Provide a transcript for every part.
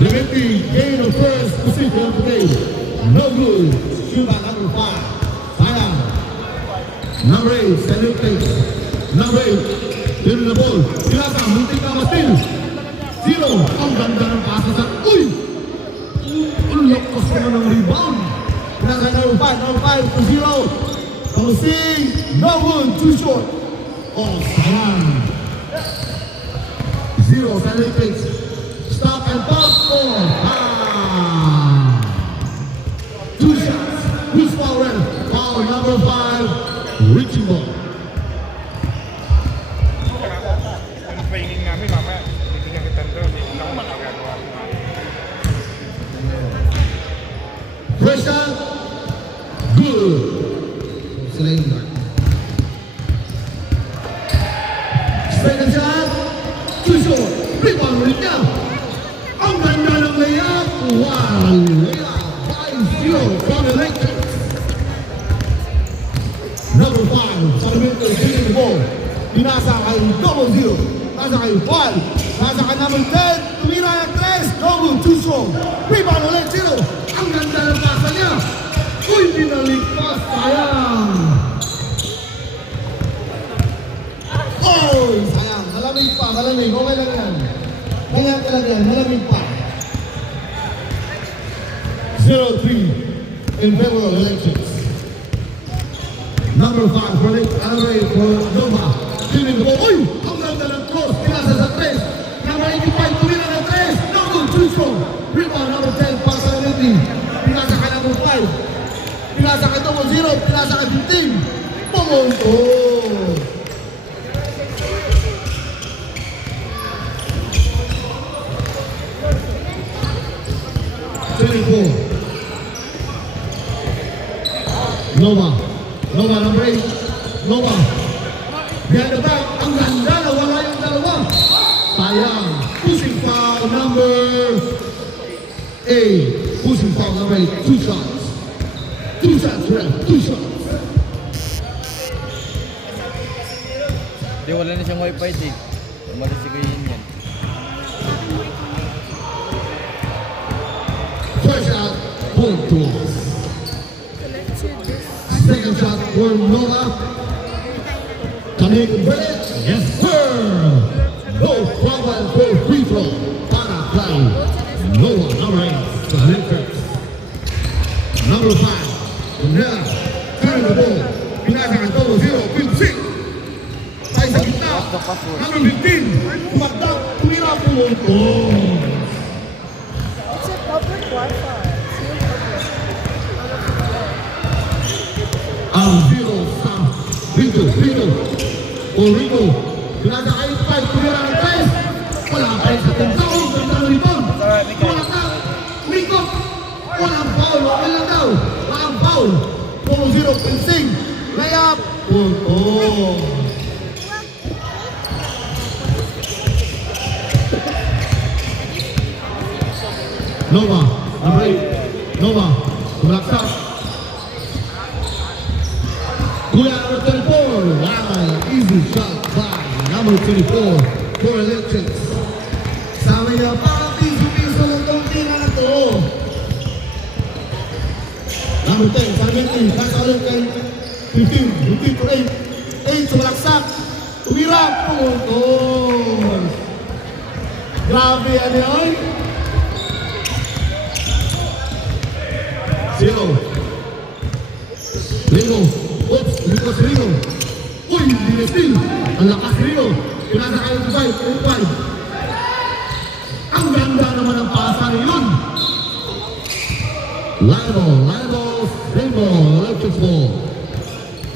Dimitri gain the first position of the game. No good. Shoot by number 5. Sayang. Number 8, Sanil Place. Number 8, din the ball. Pinasa, muntik na ma-steal. 0. Ang ganda ng pasa sa... Uy! Ang lakas naman ng rebound. Pinasa number 5 to 0. Number 6, no good. Too short. Oh, sayang. 0, Sanil Place. Stop and pop for two shots. Who's foul ready? Foul number 5, reaching ball. Ang training namin mamaya, bibigyan kita nito, hindi ko lang magagawa. First shot, good. Sila yung guard. Second shot, too short. Rebound ulit niya. Ang ganda ng layup. Wow, layup. 5-0 from the Lakers. Number 5, Sarmiento taking the ball. Pinasa kay double 0. Pinasa kay Juan. Pinasa kay number 10. Tumira ng 3. No good, too strong. Rebound ulit, 0. Ang ganda ng pasa niya. Uy, pinaligpas. Sayang. Oh, sayang. Malamig pa, malamig. Okay lang yan. Ganyan talaga yan, malamig pa. 0-3 in federal elections. Number 5 for Nova. Killing the ball. Uy! Ang ganda ng cross. Pinasa sa 3. Number 85, tumira ng 3. No good, too strong. Rebound number 10, pasa ng Nitty. Pinasa ka number 5. Pinasa ka double 0. Pinasa ka 15. Pumunto. Nova number 8. Nova. Behind the back. Ang ganda na wala yung dalawa. Sayang. Pushing foul number 8. Pushing foul number 8. 2 shots. 2 shots, ref. 2 shots. Di wala na siyang wifi eh. Umalis si Gayin yan. First shot. Point to us. Second shot for Nova. Can he convert it? Yes, sir. No problem for free throw. Para play. Nova, number 8. The Lakers. Number 5. Now, turn the ball. Pinasa ka double 0. 15. Tayo sa gitna. Number 15. Kumakdak. Tumira po. Oh. It's a public Wi-Fi. Ang 0 sa Rico. Rico. Pinasa kay 5. Tumira ng 3. Wala pa rin sa tensyon. Ganda ng rebound. Wala ka. Rico. Walang foul. Okay lang daw. Walang foul. 4-0. Pinsing. Layup. Oh. Nova. Number 8. Nova. Tumalaksak. Kuya number 24. Wow. Easy shot by number 24 for elections. Sabi niya, parang piso-piso lang itong tira na to. Number 10, Sarmiento. Kasa ulit kay 15 to 8. 8, sumalaksak. Tumira. Pumuntos. Grabe yan yun. 0. Ringo. Oops, Rico si Ringo. Uy, hindi na steal. Ang lakas ni Ringo. Pinasa kayo ng 5. Ang ganda naman ang pasa yun. Line ball, Rainbow, electric ball.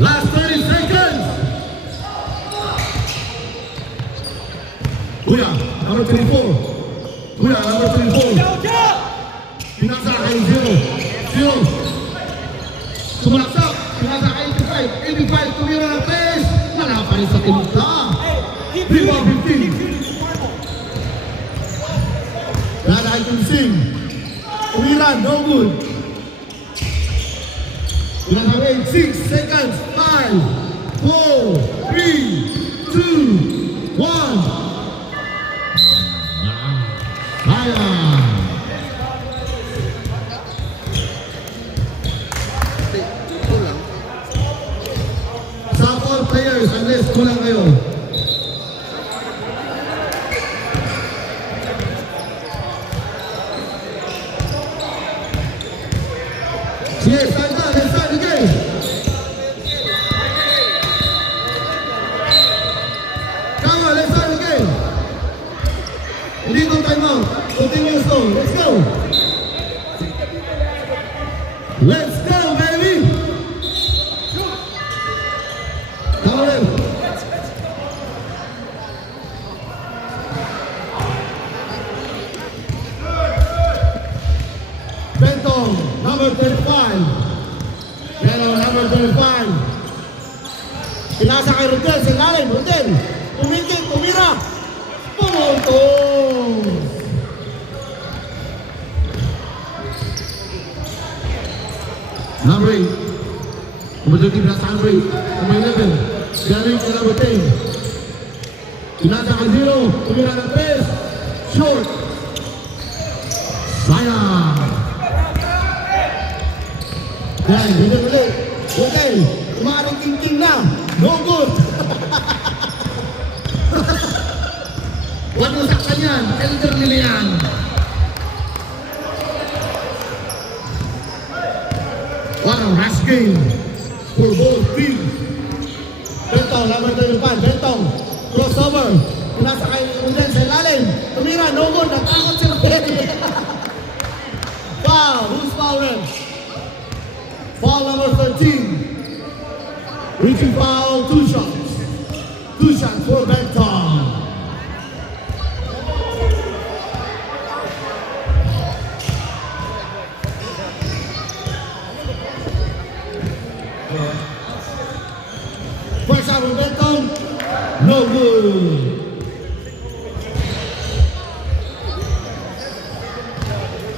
Last 30 seconds. Kuya, number 24. Kuya, number 24. Pinasa kayo 0. Sumalaksak. Pinasa kayo 85. Tumira ng 3. Wala pa rin sa timta. Rebound 15. Pinasa kayo 15. Tumira, no good. Pinasa kayo 6 seconds. 5, 4, 3, 2, 1. Sayang. Yes, let's start the game. Come on, let's start the game. Hindi ko time out. Continue slow. Let's go. Let's go, baby. Come on. Bentong, number 35. Bentong, number 35. Pinasa kay Rodel, sa ilalim, Rodel. Tumingin, tumira. Pumutong. Number 8. Number 13, pinasa number 8. Number 11. Galing kay number 10. Pinasa kay 0. Tumira ng 3. Short. Sayang. Yan, hindi ulit. Okay, umaring king-king na. No good. Huwag mo saktan yan. Elder nila yan. What a rush game for both teams. Bentong, number 35. Bentong, crossover. Pinasa kay Unden sa ilalim. Tumira, no good. Natakot sila. Wow, who's foul red? Foul number 13. Reaching foul, 2 shots. 2 shots for Bentong. First shot for Bentong, no good.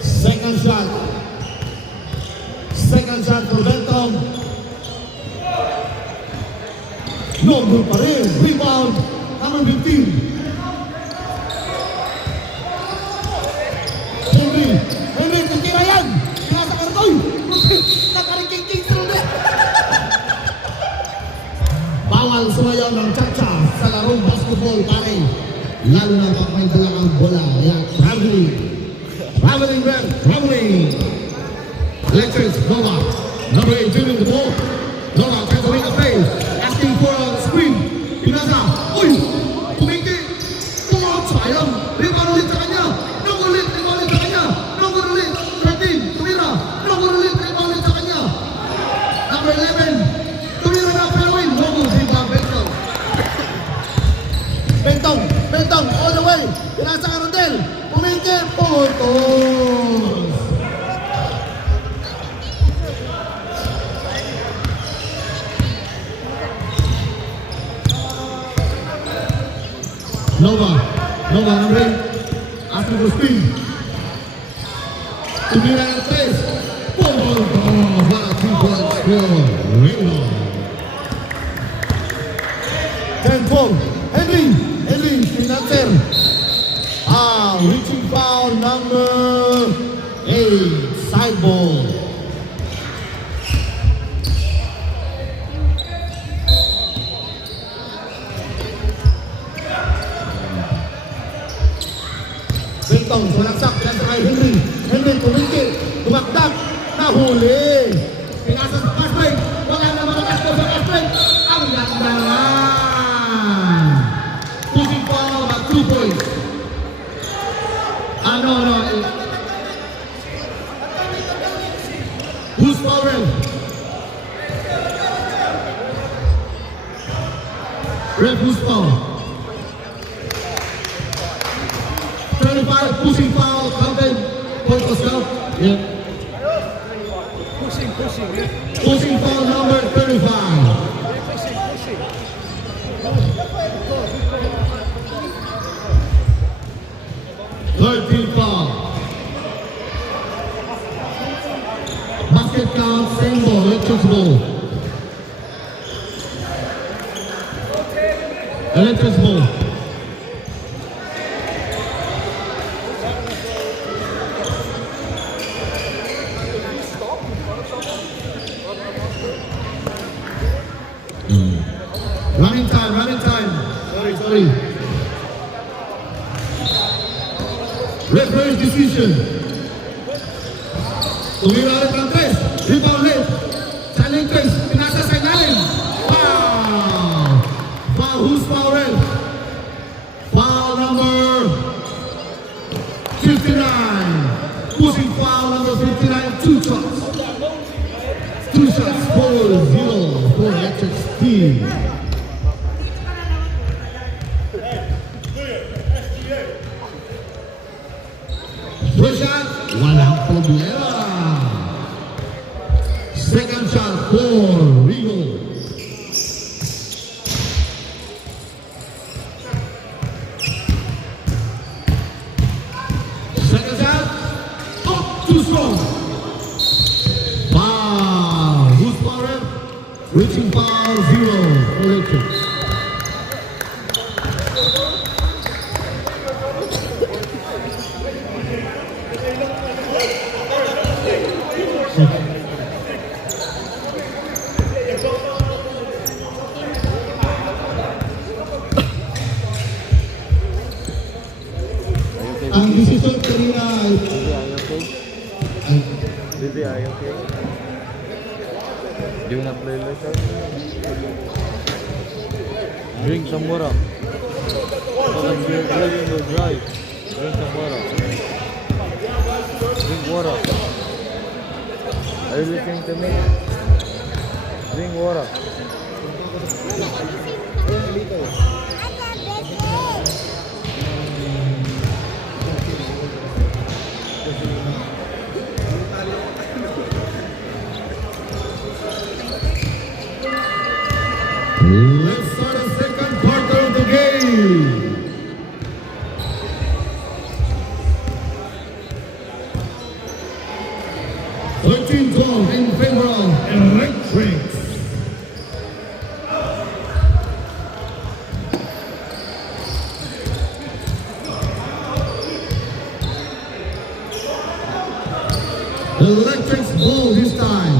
Second shot. Second shot for Bentong. No good pa rin. Rebound, number 15. Henry, titira yan. Pinasa kartoy. Nakariking-king sa ulit. Bawal sumayaw ng cha-cha sa larong basketball, pare. Lalo na pag may dala ang bola. Yan, traveling back, traveling. Electrics, Nova. Number 8, dribbling the ball. Nova tries to make a play. Asking for a screen. Pinasa. Uy! Tumingin. Tumawag sayang. Rebound ulit sa kanya. Rebound ulit sa kanya. Rebound ulit. 13. Tumira. Rebound ulit sa kanya. Number 11. Tumira na fairway. Rebound. Rebound. Bentong. All the way. Pinasa ka Rodel. Tumingin. Putos. Nova, number 8, asking for speed. Tumira ng 3. What a 3-point score. Raymond. 10-4. Henry, Financier. Reaching foul number 8, side ball. Bentong, sumalaksak, pinasa kay Henry. Henry, tumingin, tumakdak, nahuli. Pinasa sa fast break. Wala na mga kasko sa fast break. Ang ganda naman. Pushing foul, about 2 points. No. Who's foul red? Red, who's foul? 35, pushing foul, counted. Point was out. Yeah. Pushing foul number 35. 13 foul. Basket count, same ball, electric ball. Electric ball. Running time. Sorry. Referee's decision. Tumira ulit ang 3. Rebound late. Pushing foul number 59, 2 shots. 2 shots, 4-0 for Electric's team. First shot, walang problema. Second shot for Rigo. Second shot, up too strong. Foul. Who's power? Reaching foul 0 for Electric. Ang desisyon kanina ay Baby, are you okay? Do you wanna play later? Drink some water. When you're driving the drive, drink some water. Drink water. Are you listening to me? Drink water. let's start the second quarter of the game. In favor of Electric. Electric's ball this time.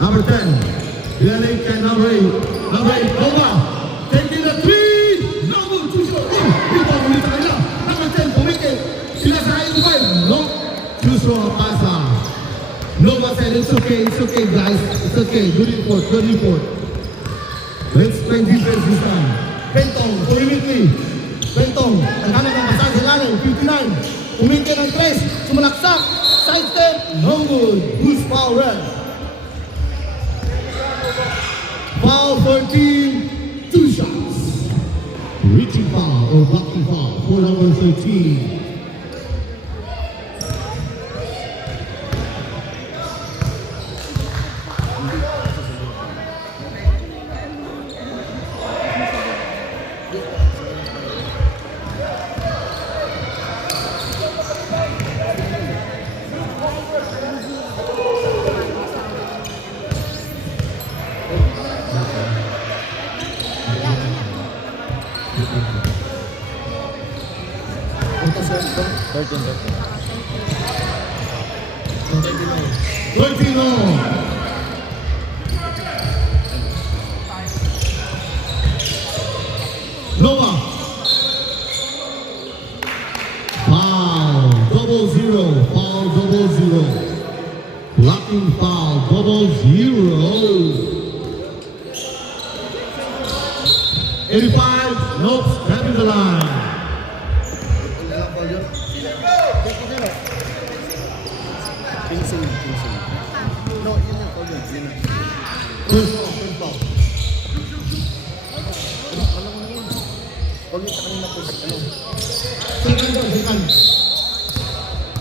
Number 10, Dilalik and number 8. Number 8, Nova. Taking the 3. No good, too short. Dito, ulit sa kanila. Number 10, pumikit. Sila sa 8-5. No. Too short, pasa. Nova said, it's okay guys. It's okay. Good report, good report. Let's play defense this time. Pentong, Pumimiti. Pentong, ang kanan ng basa sa lalo, 59. Pumikit ng 3. Sumalaksak. Side step, no good. Who's foul red? Foul 14, 2 shots. Reaching foul or blocking foul for number 13. Nova. Foul, 0-0. Foul, 0-0. Blocking foul, 0-0. 85, nope, grabbing the line. First foul. Second.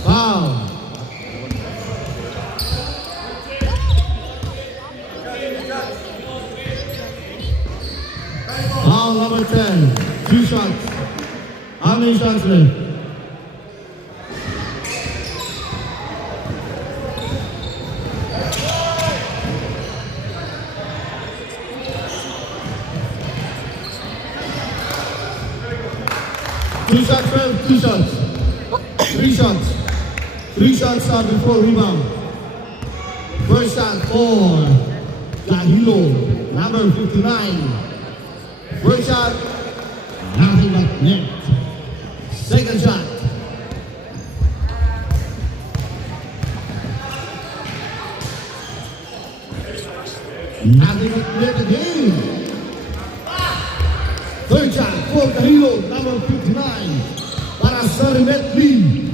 Foul. Foul number 10. 2 shots. How many shots left? Two shots. 3 shots. 3 shots are before rebound. First shot for Gahilo, number 59. First shot, nothing but net. Second shot. Nothing but net again. Third shot for Gahilo, number 59. Para Sarimet Lee.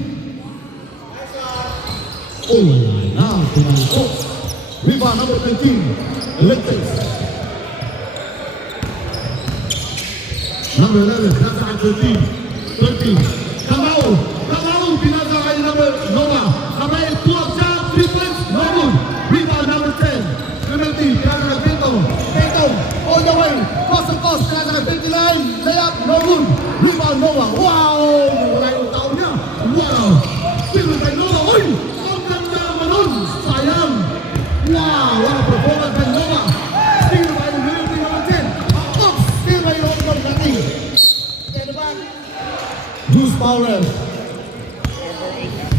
Oh, wala na. Tumalkok. Rebound number 13. Olympics. Number 11. Nasa ang 13. 13. Kamao. Kamao. Pinasa kay number Nova. Number 8. Puwag siya. 3 points. No good. Rebound number 10. Clemente. Pinasa kay Bentong. Bentong. All the way. Cross and cross. Pinasa kay 29. Layup. No good. Rebound Nova. Wow. Wala yung tao niya. Wow. Pinasa kay Nova. Uy. Ang ganda manon. Sayang. Wow. Wow. Performance kay Nova. Steal by the Clemente number 10. Oops. Steal by the number 19. Bruce Fowler.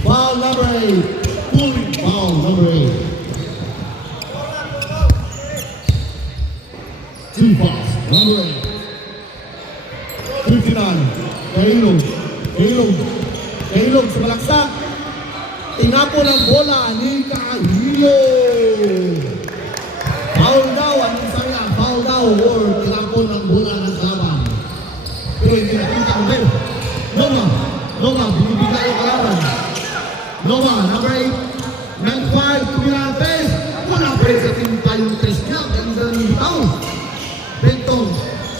Foul number 8. Pulling foul number 8. 2 fouls. Number 8. 59. Kailong. Kailong. Kailong sa malaksak. Tinapo ng bola ni Kahilo. Foul daw. Anong sabi nga? Foul daw or tinapo ng bola ng kalaban. Pero hindi nakita ang ref. Nova. Nova. Binibigay yung kalaban. Nova. Number 8. Nang 5. Tumira ang 3. Wala pa rin sa team tayong 3 niya. Ganda ng bitaw. Bentong.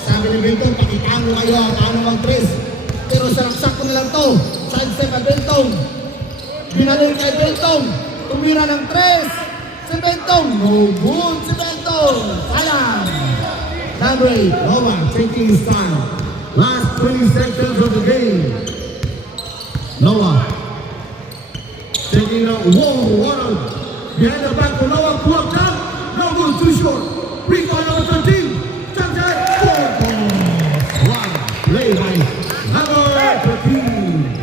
Sabi ni Bentong, pakitaan mo kayo. Paano mag 3? Pero sarap-sak ko na lang to. Side step kay Bentong. Binalik kay Bentong. Tumira ng 3. Si Bentong. No good si Bentong. Salam. Number 8. Nova. Taking his time. Last 20 seconds of the game. Noah. Taking a water. Behind the back for Noah. Pull up down. No good. Too short. Rebound number 13. Jump shot. 4 points. Wow. Play by number 13.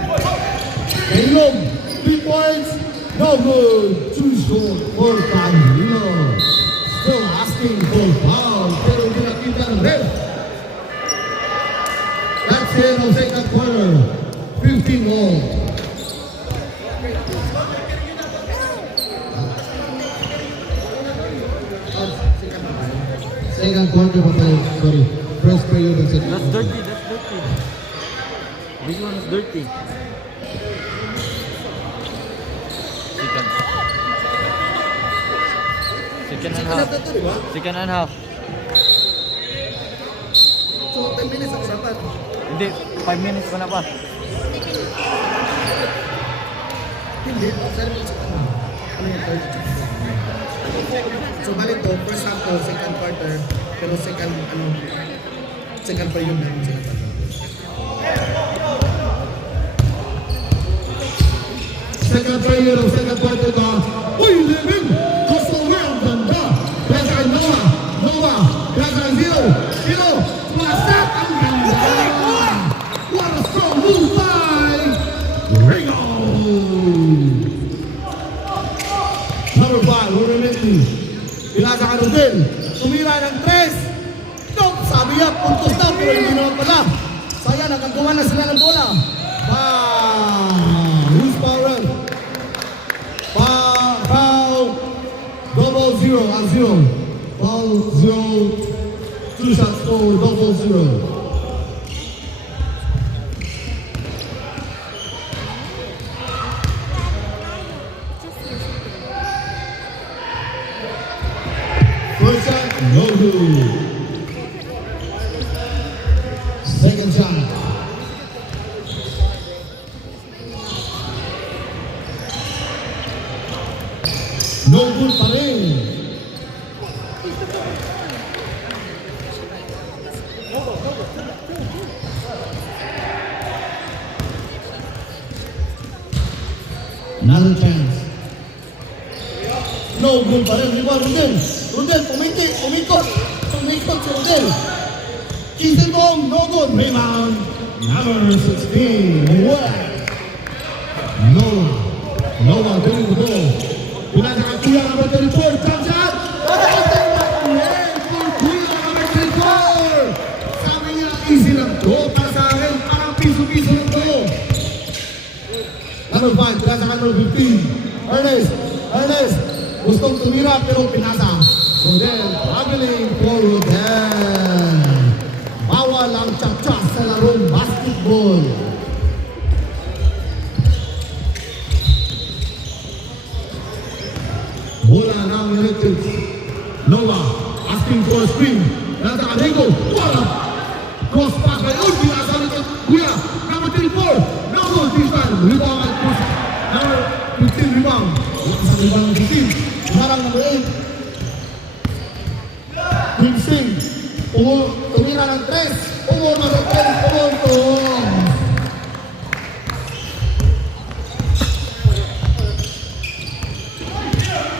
Kailong. 3 points. No good. Too short for Camilo. Still asking for foul. Pero hindi nakita ng ref. That's the end of second quarter. 15 all. Second quarter pa tayo. Sorry. First period of second That's quarter. dirty, that's dirty. This one is dirty. Second. Second and half. Second and half. So, 10 minutes ako dapat. Hindi, 5 minutes pa na pa. Hindi. 10 minutes ako. Ano yung third? So, balik to, first half to, second quarter. Pero second period namin second quarter. Second period of second quarter ka. Uy, Levin! Gusto mo ang ganda! Kaya kay Noah! Noah! Kaya kay Zero! Zero! Masak ang ganda! What a strong move by Ringo! Number 5, Lorenzi. Pinasa ka nun din. Tumira ng 3. Nope! Sabi niya, puntos na, pero hindi naman pala. Sayang, nakagawa na sila ng bola. Who's power? Foul. Double 0 on 0. Foul 0. 2 shots for double 0. First shot, no good. Second shot. No good pa rin. Another chance. No good pa rin. Rebound, Rudel. Rudel, umikot si Rudel. Easy bomb, no good. Rebound. Number 16. What? Noah getting the ball. Pinasa ka Kuya number 34. Jump shot. Kuya number 34. Sabi niya, easy lang to. Para sa akin, parang piso-piso lang to. Number 5, pinasa ka number 15. Ernest. Gustong tumira pero pinasa. Rodel, traveling for Rodel. Bawal ang chak-chak sa larong basketball. pitch. Nova asking for a screen. Nasa Amigo. Wala. Cross pass by Ulti. Nasa likod. Kuya. Number 34. No goal this time. Rebound at push. Number 15 rebound. Sa rebound ng 15. Harang number 8. Winsing. Tumira ng 3. Umor na sa 10. Umor.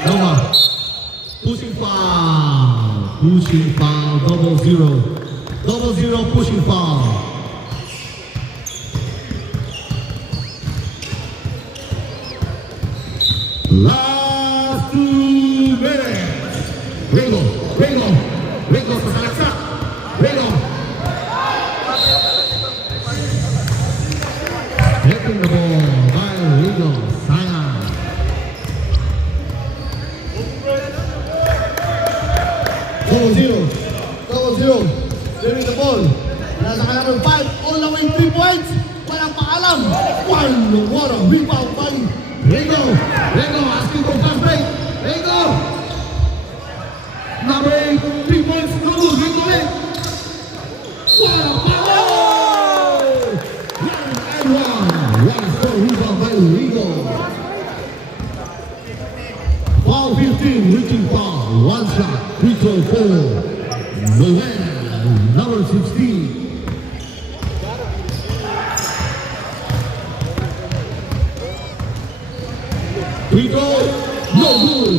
Nova. Pushing foul. Pushing foul. 0-0. 0-0 pushing foul. Last 2 minutes. Ringo sa salaksak. Ringo. Hitting the ball by Ringo. Sayang. Double zero. Clearing the ball. Nasa ka number 5. All the way 3 points. Walang paalam. One water. Rebound by Ringo asking for fast break. Ringo. Number 8. 3 points. No good. Ringo in. Walang paalam. One score rebound by Ringo. Foul 15. Reaching foul. One shot. Free throw 4. Number 16. Free throw, no good.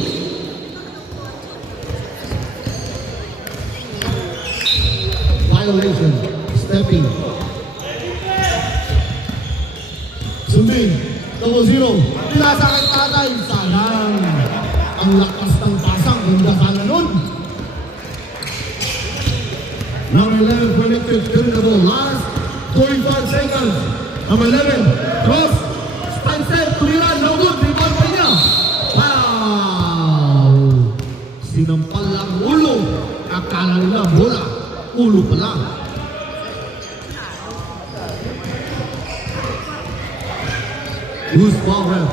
Violation, stepping. Sundin, 0-0. Pinasakit tatay, sayang. Ang lakas ng pasang, ganda sana nun. Number 11 connected, turn the ball. Last 45 seconds. Number 11, cross, stand set, tuliran, no good. Rebound pa niya. Wow! Sinampal lang ulo. Akala nila bola. Ulo pala. Who's foul ref?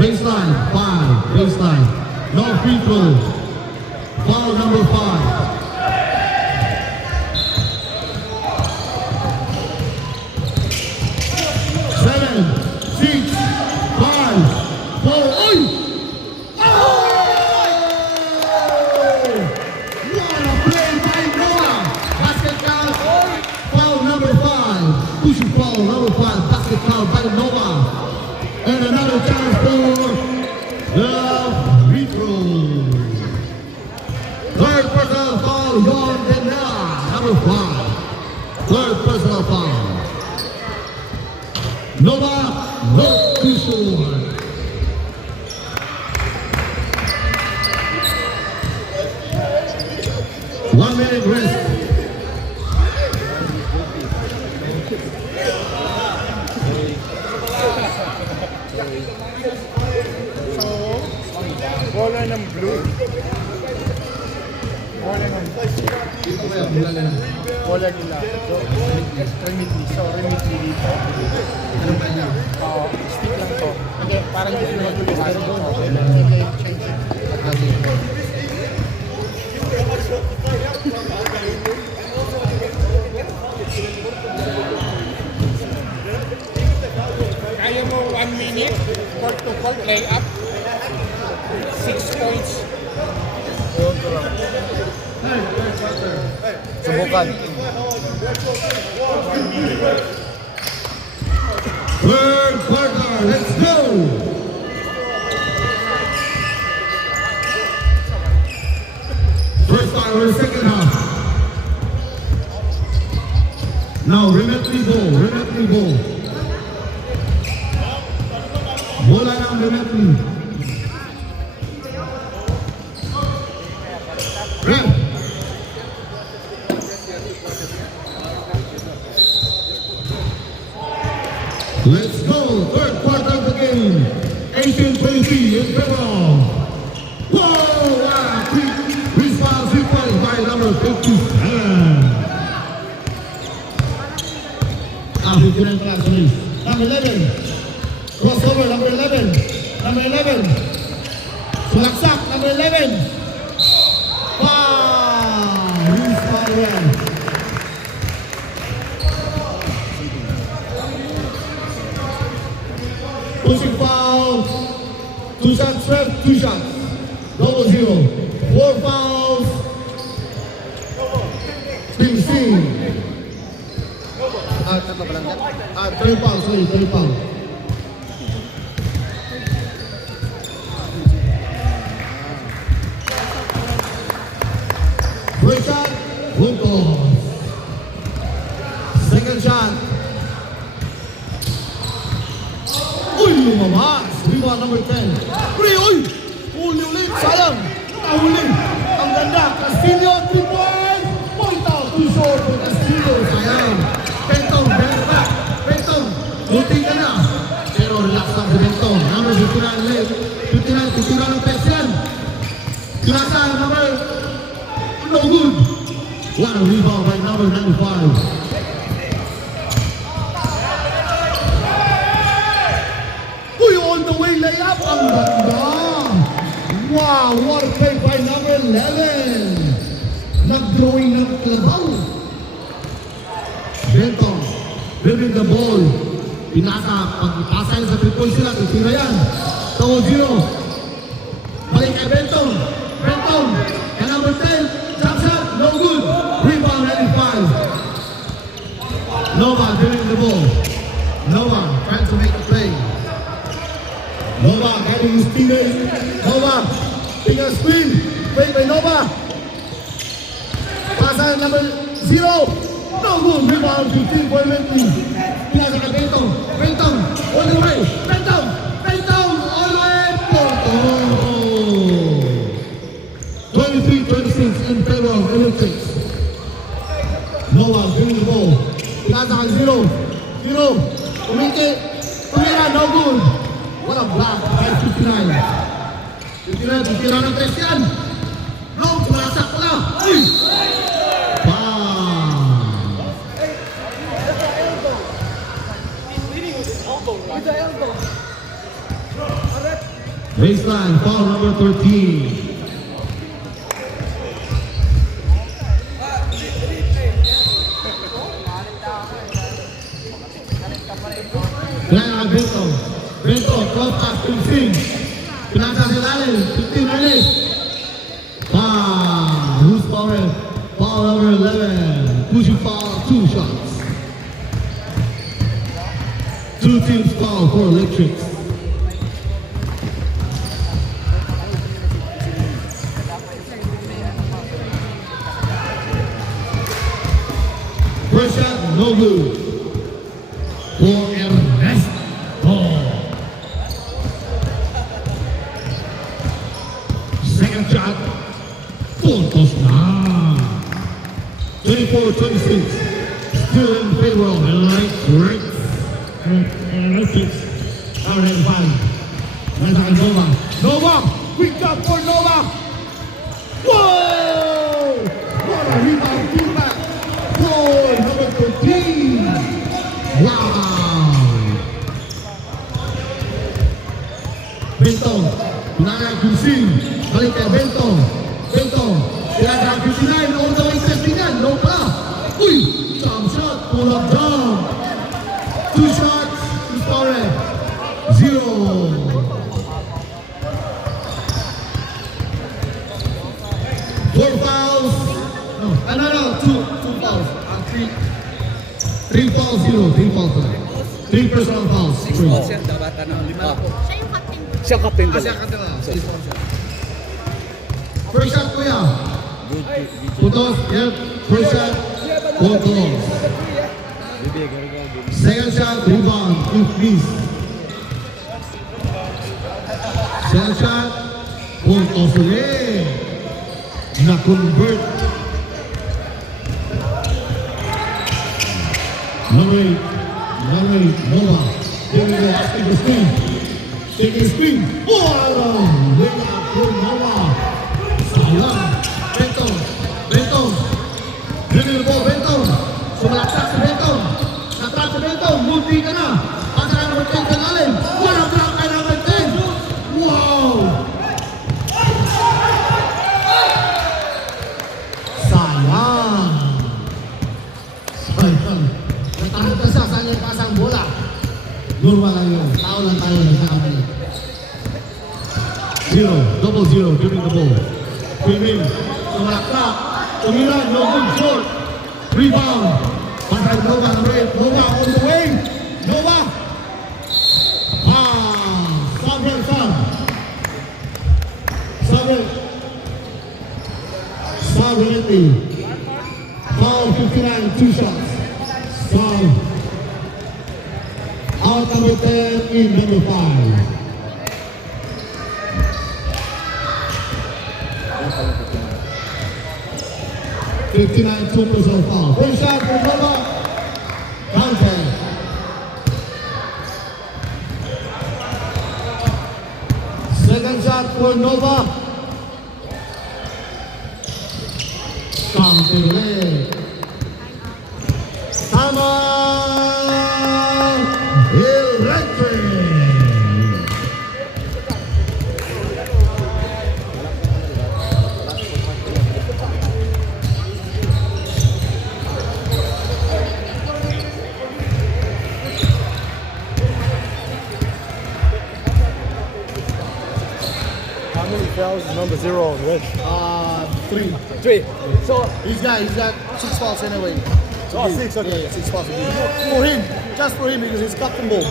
Baseline, 5. Baseline. No free throws. Foul number 5. Pushing foul, number 5, basket foul by Nova. And another chance for the free throw. Third personal foul, Yon Dena, number 5. Third personal foul. Nova, not too sure. One minute rest. Bola ng blue. Bola ng bola nila. So, remitly. So, remitly dito. Oo, stick lang to. Hindi, parang hindi mo mag-ulisan. Hindi, change it. Kaya mo 1 minute, court to court, lay up. 6 points. Subukan. Third quarter, let's go! First hour, second half. Now, remitly ball. Bola ng remitly. Ref. Let's go. Third quarter of the game. 18-23 in favor of. Whoa! Wow! Response 3 points by number 57. 59 pala, sorry. Number 11. Crossover, number 11. Number 11. Sulaksak, number 11. Wow! Loose foul. Pushing foul. 2 shots, ref, 2 shots. Double zero. 4 fouls. Team C. Tatlo pa lang yan. 3 fouls, sorry, 3 fouls. First shot, puntos. Second shot. Uy, lumabas. Rebound number 10. Uy! Huli ulit, sayang. Nahuli. Ang ganda. Castillo, 3 points. Point out, too short for Castillo. Sayang. Bentong, bent back. Bentong, buti ka na. Pero relax lang si Bentong. Number 59 late. 59, titira ng test yan. Tinasa, number no good. What a rebound by number 95. Uy, all the way layup. Ang ganda. Wow, what a play by number 11. Nag-drawing ng klabaw. Bentong, dribbling the ball. Pinasa, pag ipasa yan sa 3 points sila, titira yan. Double zero. Balik kay Bentong. Bentong, kay number 10. Jump shot, no good. Rebound 95. Nova dribbling the ball. Nova trying to make a play. Nova guiding his teammates. Nova, take a screen. Wait by Nova. Pasa number 0. No good. Rebound 15 for Bentley. Pinasa kay Bentong. Bentong, all the way. Bentong, Bentong, all the way. Bentong. 23-26 in favor of Olympics. Nova giving the ball. Pinasa kay 0. 0. Tumira, no good. What a block by 59. 59, titira ng 3 yan. Long, tumalasak ko na. Uy! Bam! Baseline, foul number 13. Kaya Bentong. Bentong, cross pass to Singh. Pinasa sa lalim. 15 minutes. Who's foul? Foul number 11. Pushing foul, 2 shots. 2 teams foul for Electric. First shot, no good. For Ernesto. Second shot, puntos na. 24-26. Still in favor of Electric. Electric. Number 95. Nasa kay Nova. Nova! Quick shot for Nova! Whoa! What a rebound, feedback. Goal number 13. Wow! Bentong, pinaka Kusing, balik kay Bentong. Bentong, pinaka 59, all the way testing yan, no pala. Uy! Jump shot, pull up down. 2 shots, is fouled. 0. Four fouls. No, 2 fouls. 3 fouls, 0. 3 fouls. 3 personal fouls. Siya dapat ano, 5. Siya yung captain. Siya kapten ko. First shot, kuya. Putos, yep. First shot, puntos. Second shot, rebound, if miss. Second shot, puntos ulit. Na-convert. Number 8, Nova. Here we go, asking the screen. Taking screen. Oh, wait up for Nova. Sayang. Bentong. Bentong. Bringing the ball, Bentong. Sumalaksak si Bentong. Natrap si Bentong. di ka na. Pasa na number 10 sa lalim. Walang block kay number 10. Wow! Sayang. Sayang. Natakot na siya, sayang yung pasang bola. Normal lang yun. Tao lang tayo sa kanila. 0, double 0, dribbling the ball. Swimming. Sumalaktak. Tumiran, no good short. Rebound. Pasay Nova, number 8. Nova on the way. Nova. Samuel Sam. Samuel Foul 59, 2 shots. Foul. Out number 10 in number 5. Two personal foul. First shot for Nova. Counter. Second shot for Nova. Counter leg. Tama. Electric. How many fouls is number 0 on red? 3. 3. So he's got 6 fouls anyway. Oh, 6, okay. Yeah, 6 fouls a game. For him, just for him because he's captain ball.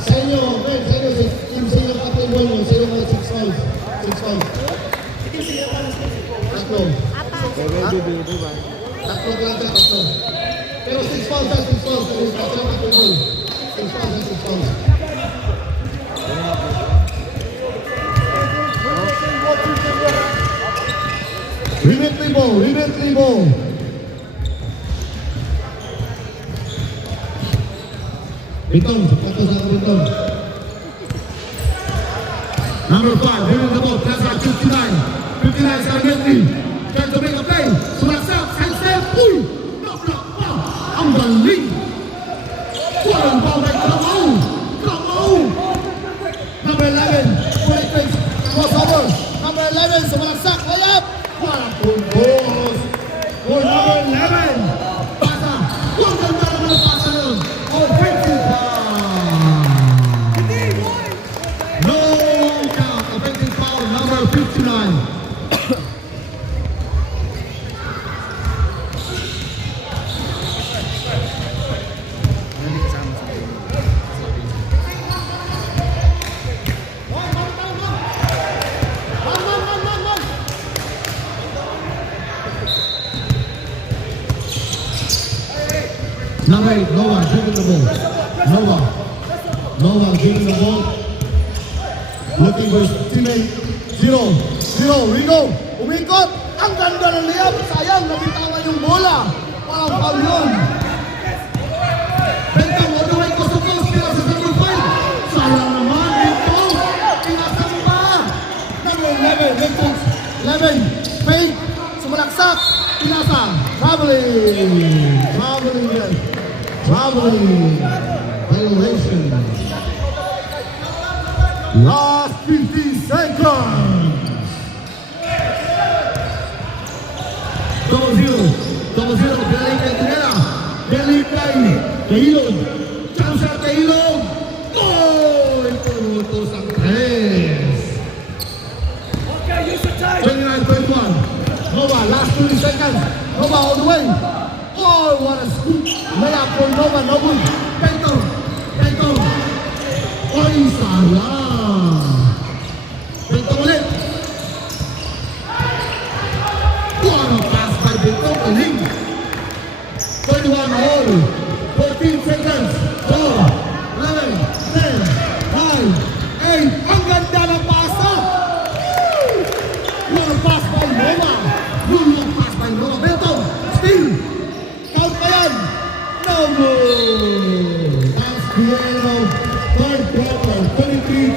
Sa inyo, yung sino kapag mo, sino mga 6 fouls? 6 fouls. Tatlo. Tatlo ka lang siya, tatlo. Pero 6 fouls siya, 6 fouls. Kasi sino kapag mo. 6 fouls siya, 6 fouls. Remit ball. Bitong, patlo sa Bitong. Number 5, dribbling the ball, pass out 59. 59 sa Ridley. Trying to make a play. Sumasap, sidestep. Uy! Knock, foul. Ang galing. Walang foul kay Kamau. Number 11, break face. Crossover. Number 11, sumalaksak. Layup. Walang puntos. For number 11. Pasa. Huwag kang naman ang pasa nun. Offensive foul. No count. Offensive foul number 59. Number 8, Nova dribbling the ball. Nova dribbling the ball. Looking for his teammate. 0, Rigo. Umikot. Ang ganda ng layup. Sayang, nabitawan yung bola. Walang foul yun. Bentang, all the way, coast to coast. Pinasa sa number 5. Sayang naman. Bentang. Pinasa pa. Number 11, Bentang. 11, fake. Sumalaksak. Pinasa. Traveling. Violation. Last 50 seconds. Double zero. Balik kay Tinera. Balik kay Ilog. Chance kay Ilog. Oh! Ito sa 3. 29-21. Nova, last 20 seconds. Nova all the way. Oh, what a scoop. Layup for Nova. No good. Pento. Oy, sayang. Pento ulit. What a pass by Pento. Kaling. 31 all. 14 seconds. 4, 11, 10, 9, 8. Ang ganda ng pasa. What a pass by Nova. Pento. Still. Count pa yan. No good. That's the end of third quarter. 23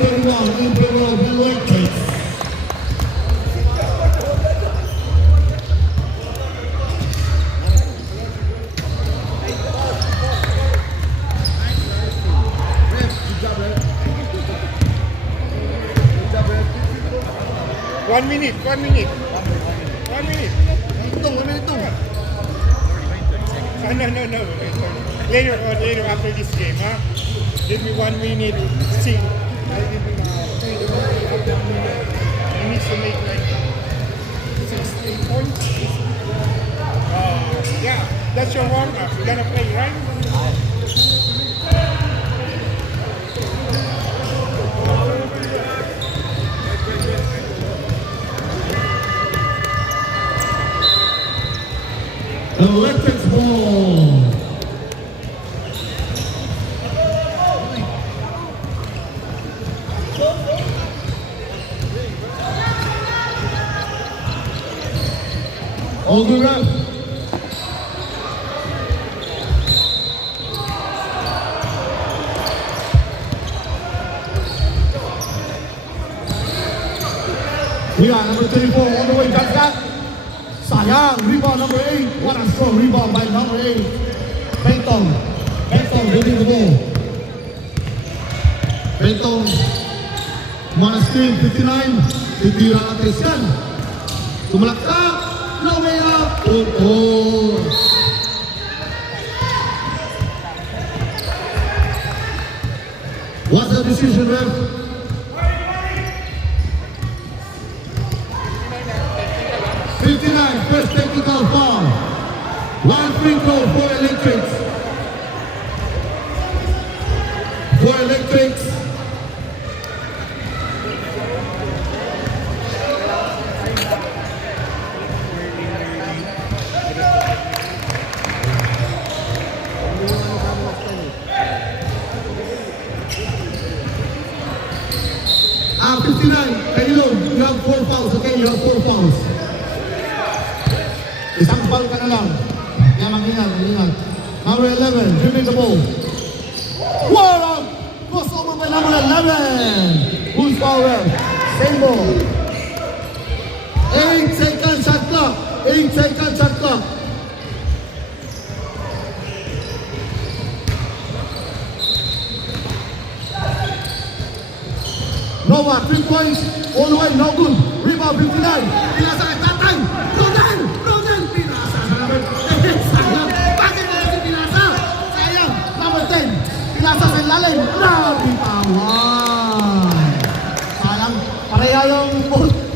1 minute, 1 minute. 1 minute. Hitung, ano hitung? No. Later on, later after this game, huh? Give me 1 minute. See. I'll give you now. He needs to make like 16 points. Yeah, that's your warm-up. You're gonna play, right? Electric ball. All good rep. We are number 34 all the way back that. Sayang, rebound number 8. What a strong rebound by number 8. Bentong. Bentong holding the ball. Bentong. Mana steal 59. Titira atas yan. Sumalaksak. No way up. Oh. What's the decision, ref? 59, first technical foul. 1 free throw for Electrics. For Electrics. Ah, 59, Kailon, you have 4 fouls, okay? You have 4 fouls. Isang foul ka na lang. Kaya mag-ingat. Number 11, dribbling the ball. Wow! Cross over by number 11. Who's power? Same ball. 8 second shot clock. 8 second shot clock. Nova, 3 points. All the way, no good. Rebound 59. Pinasa kay Tatay. Rodan! Pinasa sa number 10. Sayang. Bakit na si Pinasa? Sayang. Number 10. Pinasa sa lalim. Nabitawan. Sayang. Pareha yung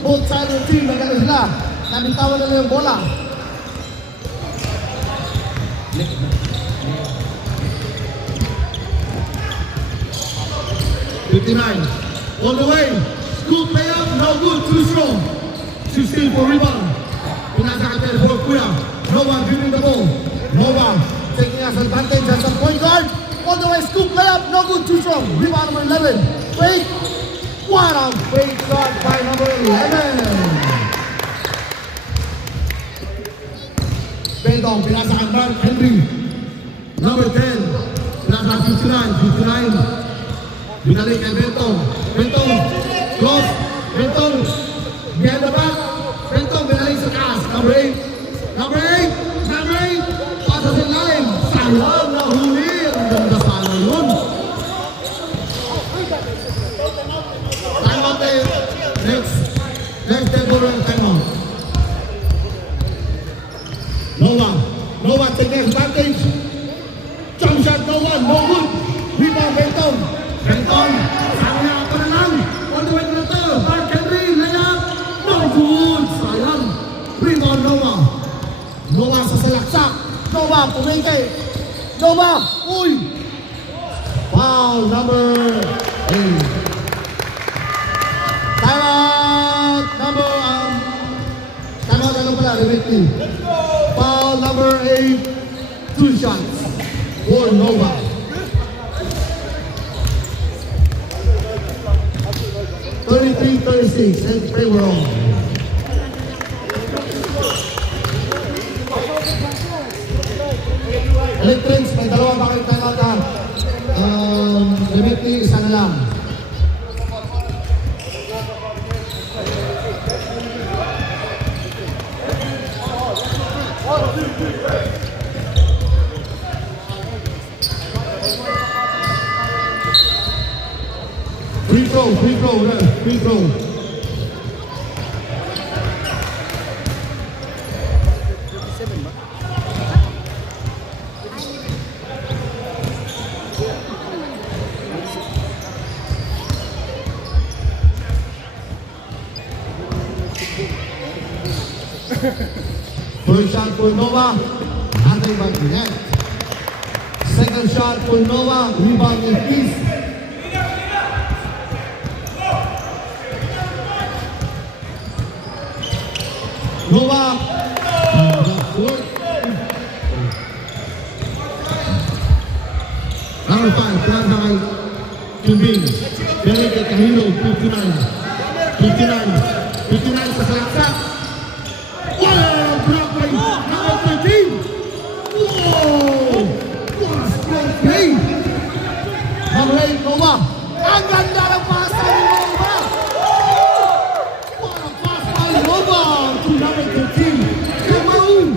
both side of the team. Nagano sila. Nabitawan nila yung bola. All the way. Good play up, no good, too strong. 16 for rebound. Pinasa kay for Kuya. Nova dribbling the ball. Nova taking us advantage as a point guard. All the way, scoop play up, no good, too strong. Rebound number 11. Wait. What a great shot by number 11. Bentong, pinasa kay Mark Henry. Number 10. Pinasa 59. Binalik kay Bentong. Bentong, cross. Bentong, behind the back. Bentong, binalik sa taas. Number 8. Pasa sa lalim. Sayang na huli. Ang ganda sana yun. Time out tayo. Next temporary time out. Nova taking advantage. Jump shot, no good. Rebound, Bentong. Bentong, sayang ako na lang. On the way to the third. Mark Henry, layup. No good. Sayang. Rebound, Nova sa salaksak. Nova, pumingkay. Nova, uy. Foul number 8. Time out. Time out ano pala, Rebecca. Foul number 8. 2 shots for Nova. (33-36) and play wrong. Electrics, may dalawang bakit time out ka. Rebecca, isa na lang. Free throw. First shot for Nova, nothing but net. Second shot for Nova, rebound in East. Nova, number 5, Plaza Tumbing. Balik ke Kahilo, 59 sa salaksak. Wow, block by number 13. Wow, what a strong play. Number 8, Nova. Ang ganda ng pasa ni Nova. What a pass by Nova to number 13. Kamau.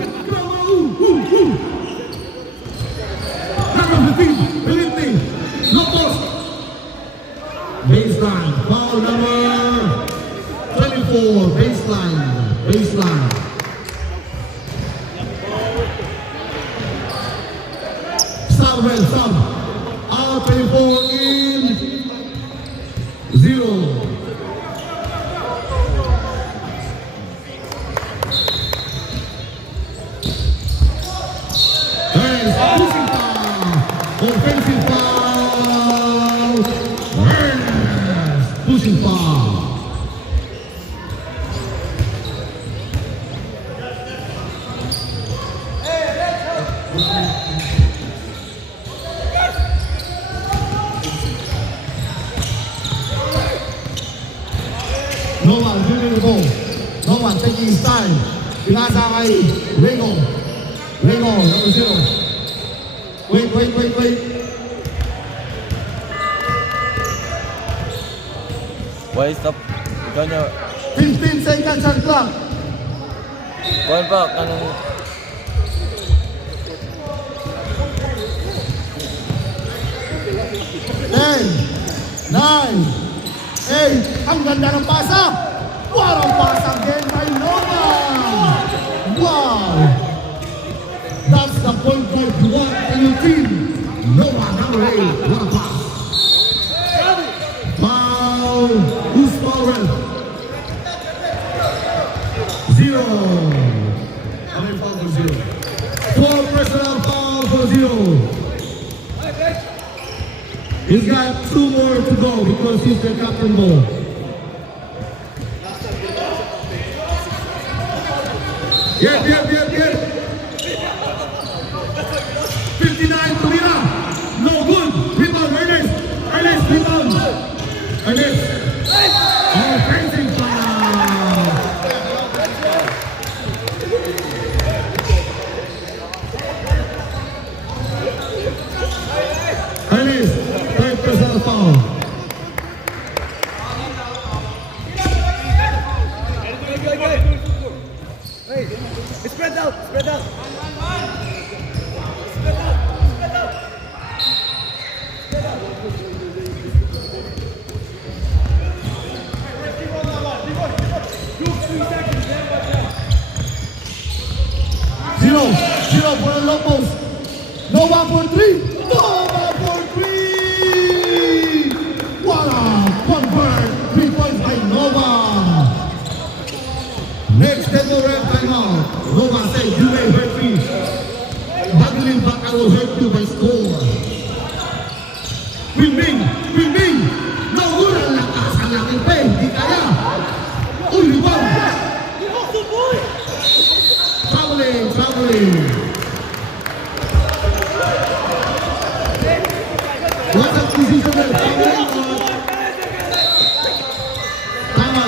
Number 15, Felipe Lopez. Baseline, foul number 24, baseline. Sub. Out 24 in 0. There's pushing foul. Offensive foul. There's pushing foul. No one dribbling the ball. No one taking his time. Pinasa kay Rego. Number 0. Wait. Why stop? Ikaw nyo. 15 seconds on clock. Kuhan pa, kanang... 10, 9, 8. Ang ganda ng pasa. Warang pasa again by Nova. Wow. That's the point guard you want in your team. Nova, number 8. What a pass. Foul. Who's foul? 0. How many fouls for 0? 12 personal foul for 0. He's got 2 more to go because he's the captain ball. Yep. 59 Tumira. No good. Rebound, Ernest, rebound. Ernest. Offensive foul. Ernest, third personal foul. Spread out. Zero for the Locals. Nova for 3. Nova for 3. Voila! Convert. 3 points by Nova. Next table ref timeout. Nova said, you may hurt me. Battling back, I will hurt you by score. Win-win. No good ang lakas. Ang laking pay. Di kaya. Uy, rebound. Traveling. What's up position there? Traveling or... Time out.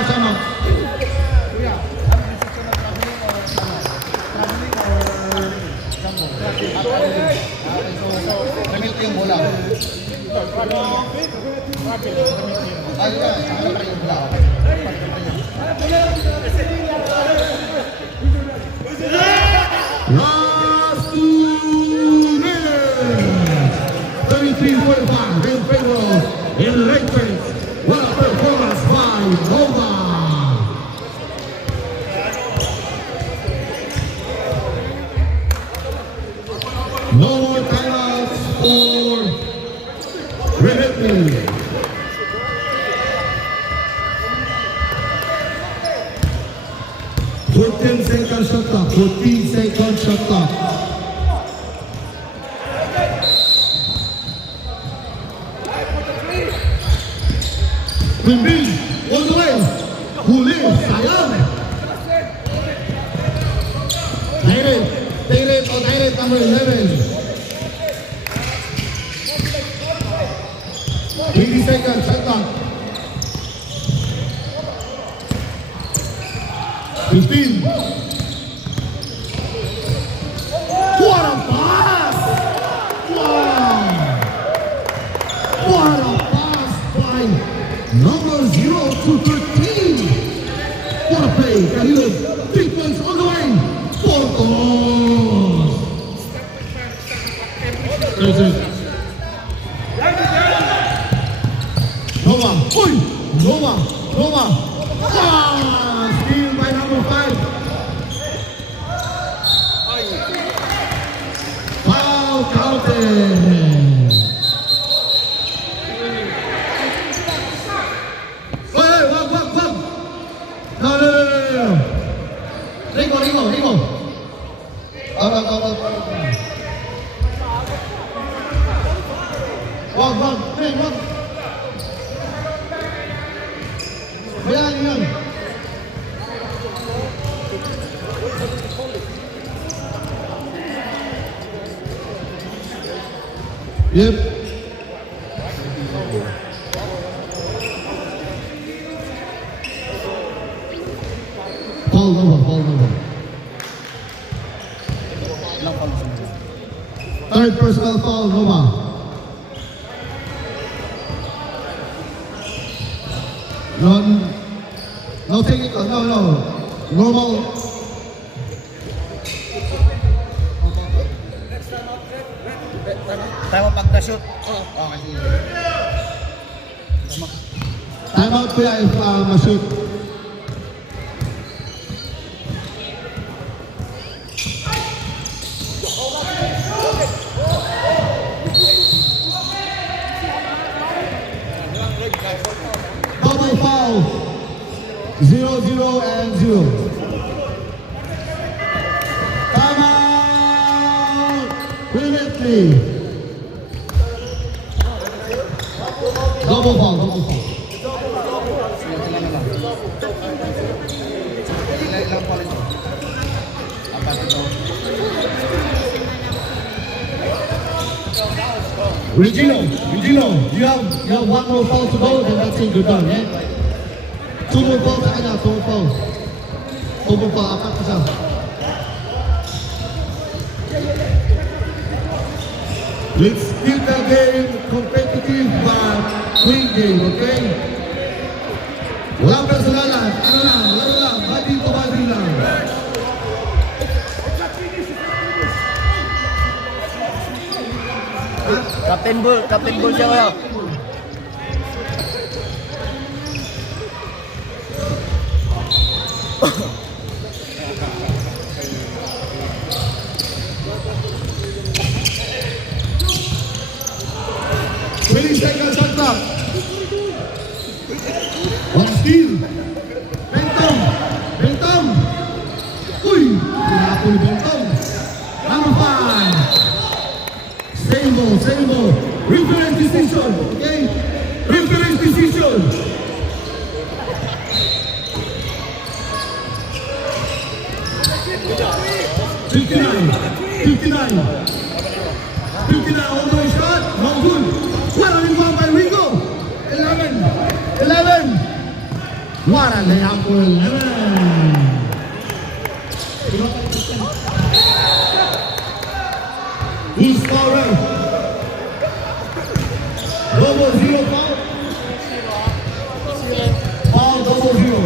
Damit yung bola. Last 2 minutes. 33-45 in favor of Electric. What a performance by Nova. No more timeouts for Red Bull. 14 seconds shot clock. 14 seconds shot clock. Quimby, all the way. Huli, sayang. Direct, number 11. 20 seconds, shot clock. 15. What a pass! Wow! What a pass by number 0 to 13. What a play! Kahilog, 3 points on the way. Portos! Nova, uy! Nova! Ah! Steal by number 5. Foul counted. Wag. No. Rico. Wag. Bayaan yun. Yep. Foul Nova. Third personal foul, Nova. No technical, no. Normal. Tayo pag-shoot. Okay, sige. Time out kuya if ma-shoot. Double foul. 0 and 0. Time out. Previously. Double foul. Ilang pa rin ito. Apat ito. Regino, you have one more foul to go, then that's it, you're done, eh? Two more foul sa kanya, two more foul, apat pa siya. Let's keep the game competitive but win game, okay? Walang personalan, laro lang, body to body lang. Captain Bull siya kayo. Seconds shot clock. One steal. Bentom. Uy, pinako ni Bentom. Number 5. Same ball. Reference decision, okay? Reference decision. $59 all the way shot. No good. What a rebound by Rico. 11. What a layup for 11. Who's scorer? Double 0 foul. Foul double 0.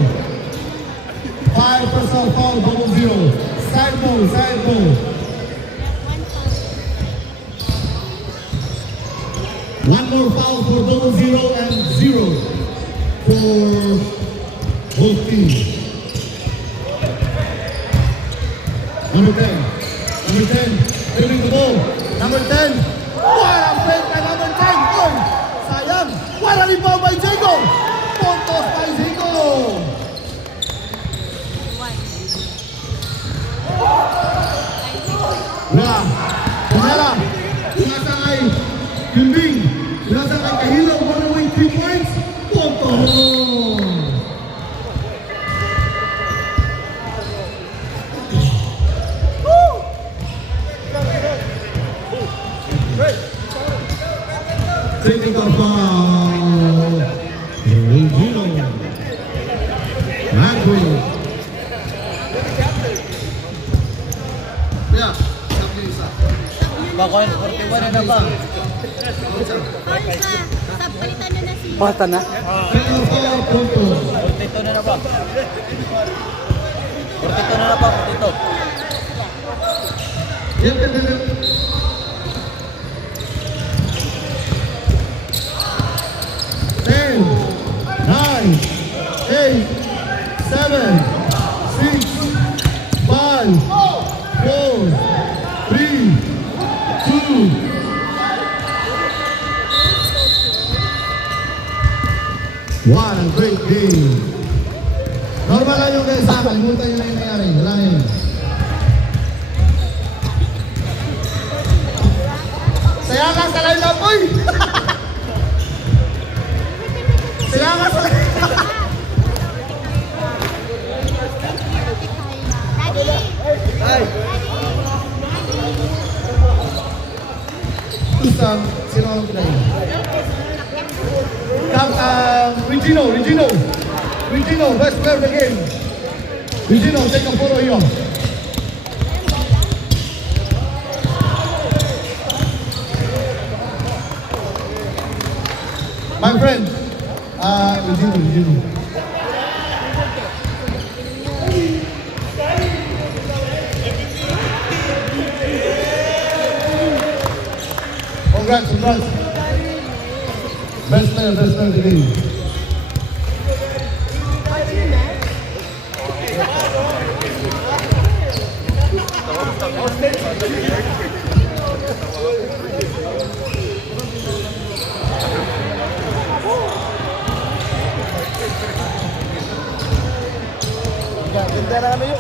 5 personal foul double 0. Side ball. One more foul for double 0 and 0 for both teams. Number 10, filling the ball. Number 10, what a play by number 10. Oh, sayang, what a rebound by Jago. Puntos by Jago. Landry. Yeah, sabi isa. Bakon, 41 na ba? Alsa, palitan na si... Bata na. Second foul, punto. 42 na ba? 42 na ba? 42. Yan, yan, yan. Ten, 9, 8, 7, 6, 5, 4, 3, 2. What a great game. Normal lang yung kaya sa kalimutan nyo na yung nangyari. Wala na yun. Saya ka sa line-up, boy! Saya ka sa line-up! Daddy! Ay! Isang, sino ang pinahin? Regino, best player of the game. Regino, take a photo here. My friend, Regino. Congrats. Best player of the game. Ganda na ano yun.